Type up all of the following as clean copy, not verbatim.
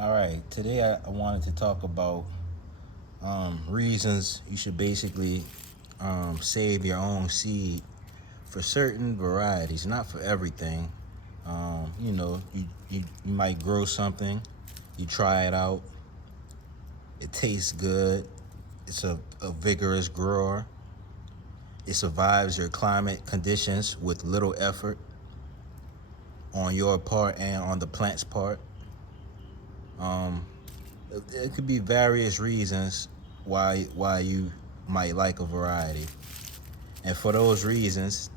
All right, today I wanted to talk about reasons you should basically save your own seed for certain varieties, not for everything. You might grow something, you try it out, it tastes good, it's a vigorous grower, it survives your climate conditions with little effort on your part and on the plant's part. It could be various reasons why you might like a variety, and for those reasons,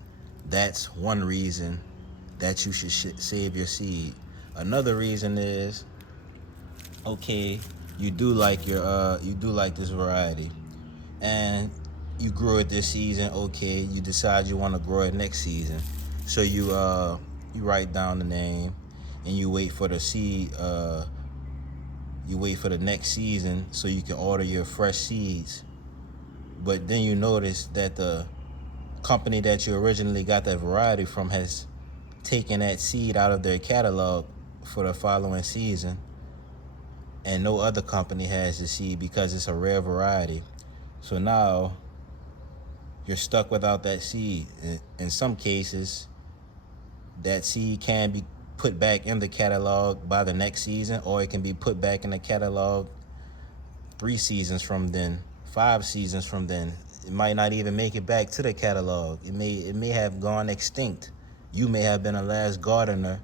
that's one reason that you should save your seed. Another reason is, okay, you do like this variety, and you grew it this season. Okay, you decide you want to grow it next season, so you write down the name, and you wait for the seed. You wait for the next season so you can order your fresh seeds. But then you notice that the company that you originally got that variety from has taken that seed out of their catalog for the following season, and no other company has the seed because it's a rare variety. So now you're stuck without that seed. In some cases, that seed can be put back in the catalog by the next season, or it can be put back in the catalog 3 seasons from then, 5 seasons from then. It might not even make it back to the catalog. It may have gone extinct. You may have been the last gardener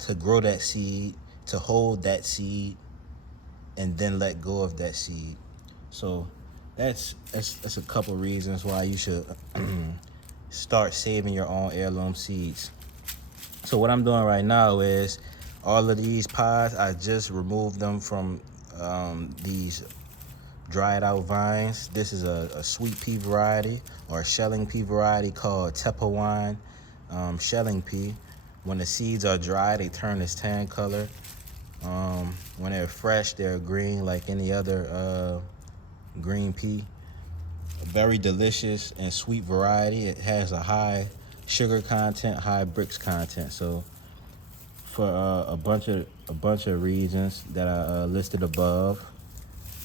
to grow that seed, to hold that seed, and then let go of that seed. So that's a couple reasons why you should start saving your own heirloom seeds. So what I'm doing right now is all of these pods, I just removed them from these dried out vines. This is a sweet pea variety or a shelling pea variety called Tepawan shelling pea. When the seeds are dry, they turn this tan color. When they're fresh, they're green like any other green pea. A very delicious and sweet variety. It has a high sugar content, high bricks content. So for a bunch of reasons that I listed above,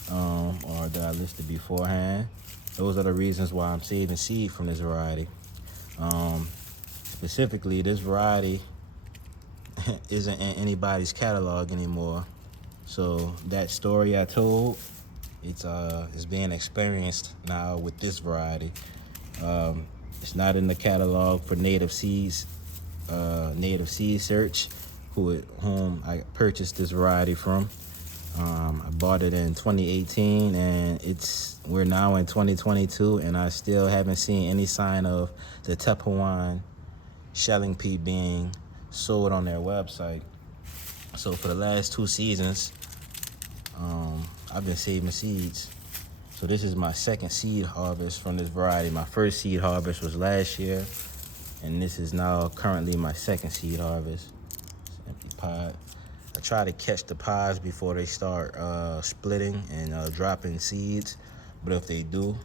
or that I listed beforehand, those are the reasons why I'm saving seed from this variety. Specifically, this variety isn't in anybody's catalog anymore. So that story I told, it's being experienced now with this variety. It's not in the catalog for Native Seeds, Native Seed Search, whom I purchased this variety from. I bought it in 2018, and we're now in 2022, and I still haven't seen any sign of the Tepawan shelling pea being sold on their website. So for the last 2 seasons, I've been saving seeds. So this is my second seed harvest from this variety. My first seed harvest was last year, and this is now currently my second seed harvest. It's an empty pod. I try to catch the pods before they start splitting and dropping seeds, but if they do,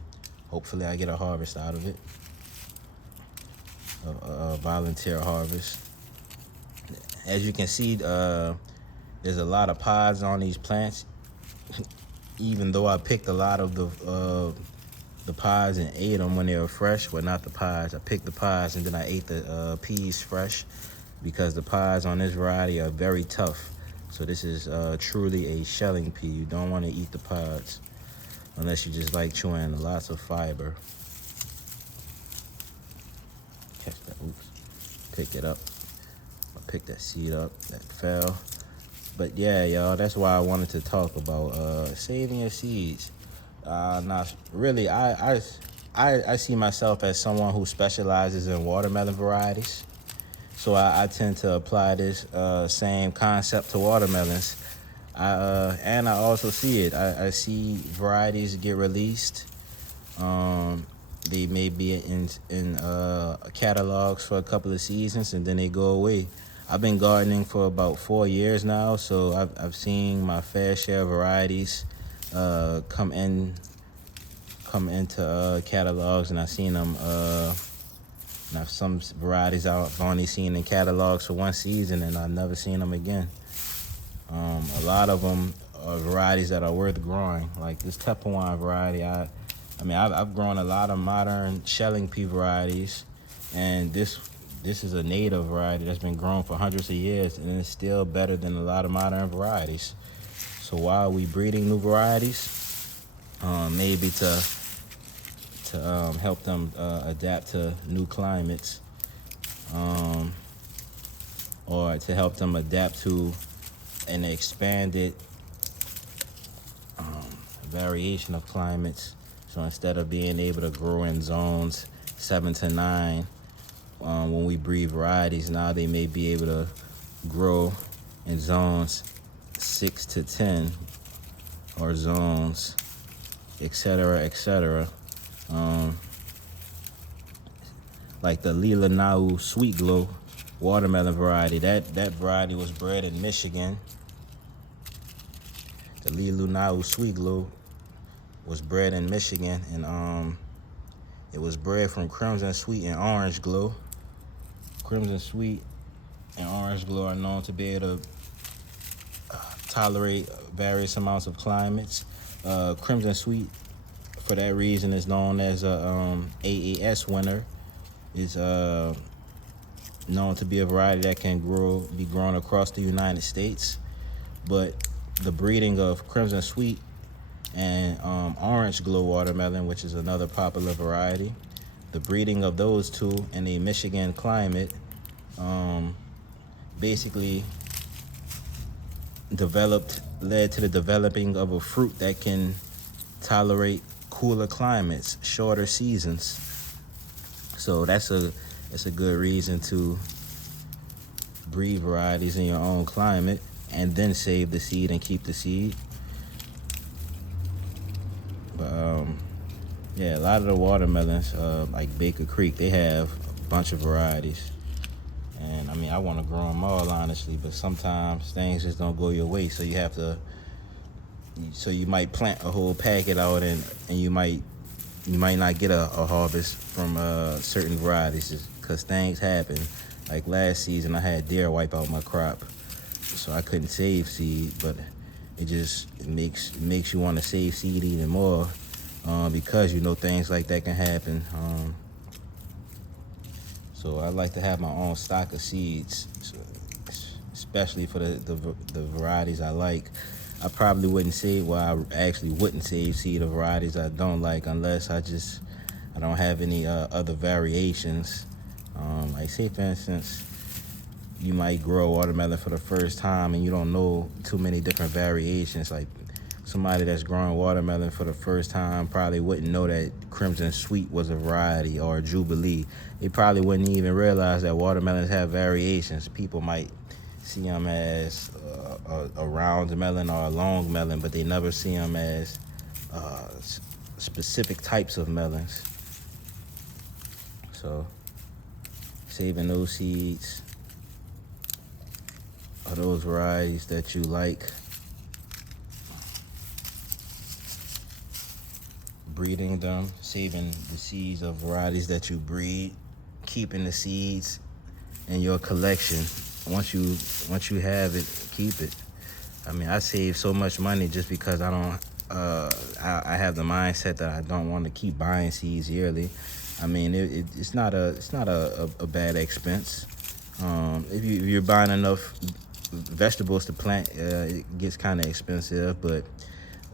hopefully I get a harvest out of it, a volunteer harvest. As you can see, there's a lot of pods on these plants. Even though I picked a lot of the pods and ate them when they were fresh, well, not the pods. I picked the pods and then I ate the peas fresh, because the pods on this variety are very tough. So this is truly a shelling pea. You don't want to eat the pods unless you just like chewing lots of fiber. Catch that, oops, pick it up. I picked that seed up, that fell. But yeah, y'all, that's why I wanted to talk about saving your seeds. Now, really, I see myself as someone who specializes in watermelon varieties. So I tend to apply this same concept to watermelons. And I also see it. I see varieties get released. They may be in catalogs for a couple of seasons, and then they go away. I've been gardening for about 4 years now, so I've seen my fair share of varieties come into catalogs, and I've seen them. Now some varieties I've only seen in catalogs for 1 season, and I've never seen them again. A lot of them are varieties that are worth growing. Like this Tepawine variety, I've grown a lot of modern shelling pea varieties, and this is a native variety that's been grown for hundreds of years, and it's still better than a lot of modern varieties. So while we breeding new varieties, maybe to help them adapt to new climates, or to help them adapt to an expanded variation of climates. So instead of being able to grow in zones 7 to 9, when we breed varieties, now they may be able to grow in zones 6 to 10, or zones, etc., etc. Like the Leelanau Sweet Glow watermelon variety. That variety was bred in Michigan. The Leelanau Sweet Glow was bred in Michigan, and it was bred from Crimson Sweet and Orange Glow. Crimson Sweet and Orange Glow are known to be able to tolerate various amounts of climates. Crimson Sweet, for that reason, is known as a AAS winner. Is known to be a variety that can be grown across the United States. But the breeding of Crimson Sweet and Orange Glow watermelon, which is another popular variety, the breeding of those two in a Michigan climate basically led to the developing of a fruit that can tolerate cooler climates, shorter seasons. So that's a good reason to breed varieties in your own climate and then save the seed and keep the seed. But yeah, a lot of the watermelons, like Baker Creek, they have a bunch of varieties. And I want to grow them all, honestly, but sometimes things just don't go your way. So you might plant a whole packet out, and you might not get a harvest from certain varieties because things happen. Like last season, I had deer wipe out my crop, so I couldn't save seed. But it makes you want to save seed even more, because you know things like that can happen. So I like to have my own stock of seeds, especially for the varieties I like. I probably wouldn't save, I actually wouldn't save seed of varieties I don't like unless I don't have any other variations. Like say for instance, you might grow watermelon for the first time and you don't know too many different variations. Like somebody that's growing watermelon for the first time probably wouldn't know that Crimson Sweet was a variety, or Jubilee. They probably wouldn't even realize that watermelons have variations. People might see them as a round melon or a long melon, but they never see them as specific types of melons. So saving those seeds of those varieties that you like, breeding them, saving the seeds of varieties that you breed, keeping the seeds in your collection. Once you have it, keep it. I save so much money just because I have the mindset that I don't want to keep buying seeds yearly. It's not a bad expense. If you're buying enough vegetables to plant, it gets kind of expensive. But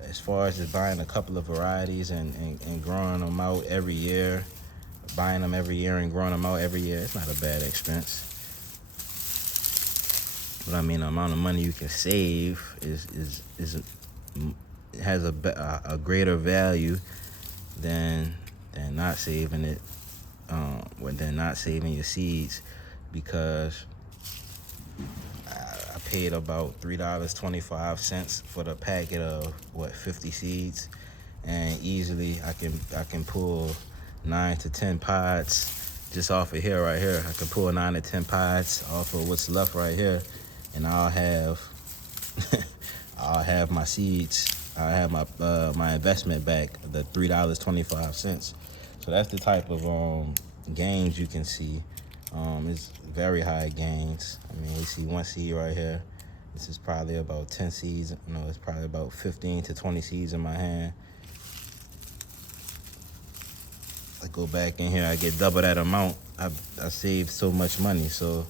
as far as just buying a couple of varieties and growing them out every year, buying them every year and growing them out every year, it's not a bad expense. But the amount of money you can save has a greater value than not saving it, than not saving your seeds, because I paid about $3.25 for the packet of 50 seeds, and easily I can pull 9 to 10 pods just off of here right here. I can pull 9 to 10 pods off of what's left right here, and I'll have my seeds. I'll have my investment back, the $3.25. So that's the type of gains you can see. It's very high gains. You see one seed right here, This is probably about 10 seeds. No, it's probably about 15 to 20 seeds in my hand. I go back in here, I get double that amount. I saved so much money. So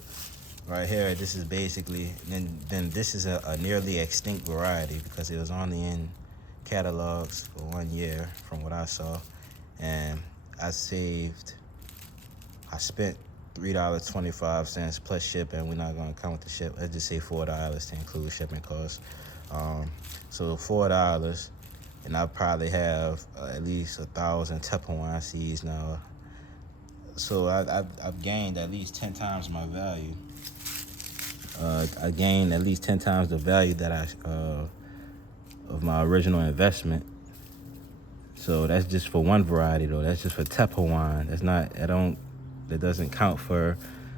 right here, this is basically, then this is a nearly extinct variety because it was only in catalogs for 1 year from what I saw. And I spent $3.25 plus shipping. We're not gonna count the ship. Let's just say $4 to include shipping costs. So $4, and I probably have at least 1,000 Tupperware seeds now. So I've gained at least 10 times my value. I gained at least 10 times the value that of my original investment. So that's just for one variety though. That's just for Tupperware. That doesn't count for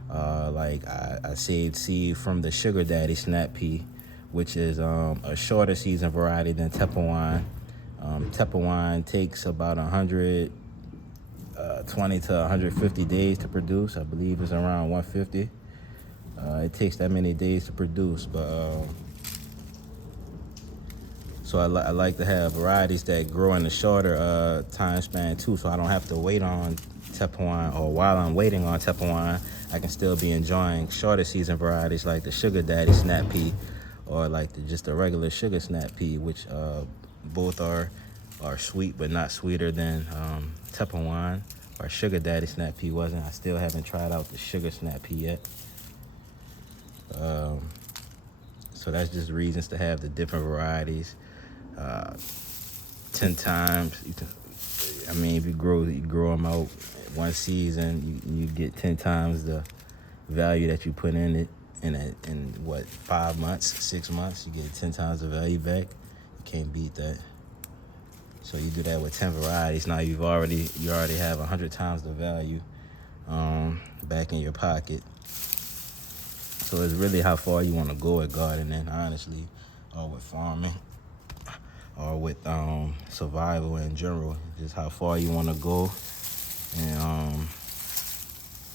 like I saved seed from the Sugar Daddy Snap Pea, which is a shorter season variety than Tupperware. Tupperware takes about 120 to 150 days to produce. I believe it's around 150. It takes that many days to produce, but so I like to have varieties that grow in a shorter time span too, so I don't have to wait on Tupperware, or while I'm waiting on Tupperware, I can still be enjoying shorter season varieties like the Sugar Daddy Snap Pea, or like just the regular Sugar Snap Pea, which both are sweet but not sweeter than Tupperware, or Sugar Daddy Snap Pea wasn't. I still haven't tried out the Sugar Snap Pea yet. So that's just reasons to have the different varieties. 10 times. I mean, if you grow them out one season, you get 10 times the value that you put in it. In what, 5 months, 6 months, you get 10 times the value back. You can't beat that. So you do that with 10 varieties. Now you already have 100 times the value back in your pocket. So it's really how far you want to go with gardening, honestly, or with farming, or with survival in general. Just how far you want to go, and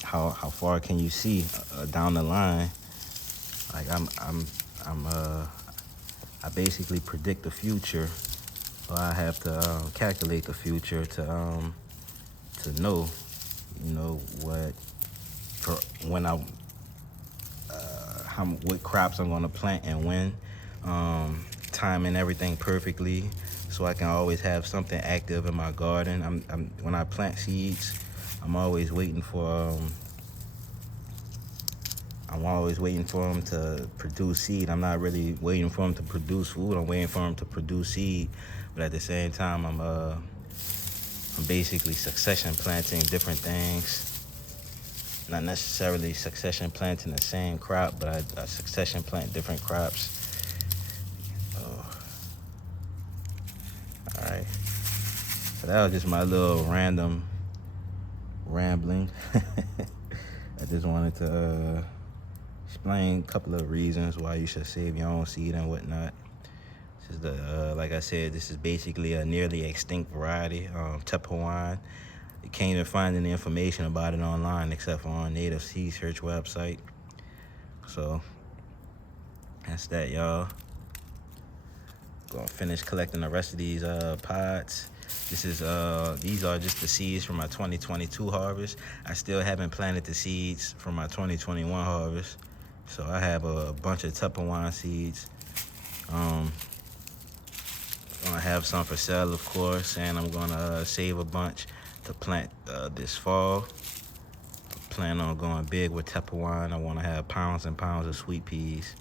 how far can you see down the line. Like I basically predict the future, so I have to calculate the future to know, what crops I'm gonna plant and when, timing everything perfectly, so I can always have something active in my garden. When I plant seeds, I'm always waiting for them to produce seed. I'm not really waiting for them to produce food. I'm waiting for them to produce seed, but at the same time, I'm basically succession planting different things. Not necessarily succession planting the same crop, but I succession plant different crops. All right. So that was just my little random rambling. I just wanted to explain a couple of reasons why you should save your own seed and whatnot. This is like I said, this is basically a nearly extinct variety, Tupperware. You can't even find any information about it online except for on Native Seed Search website. So that's that, y'all. Gonna finish collecting the rest of these pods. These are just the seeds from my 2022 harvest. I still haven't planted the seeds from my 2021 harvest. So I have a bunch of Tupperware seeds. I'm gonna have some for sale, of course, and I'm gonna save a bunch to plant this fall. I plan on going big with Tupperware. I want to have pounds and pounds of sweet peas.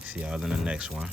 See y'all in the next one.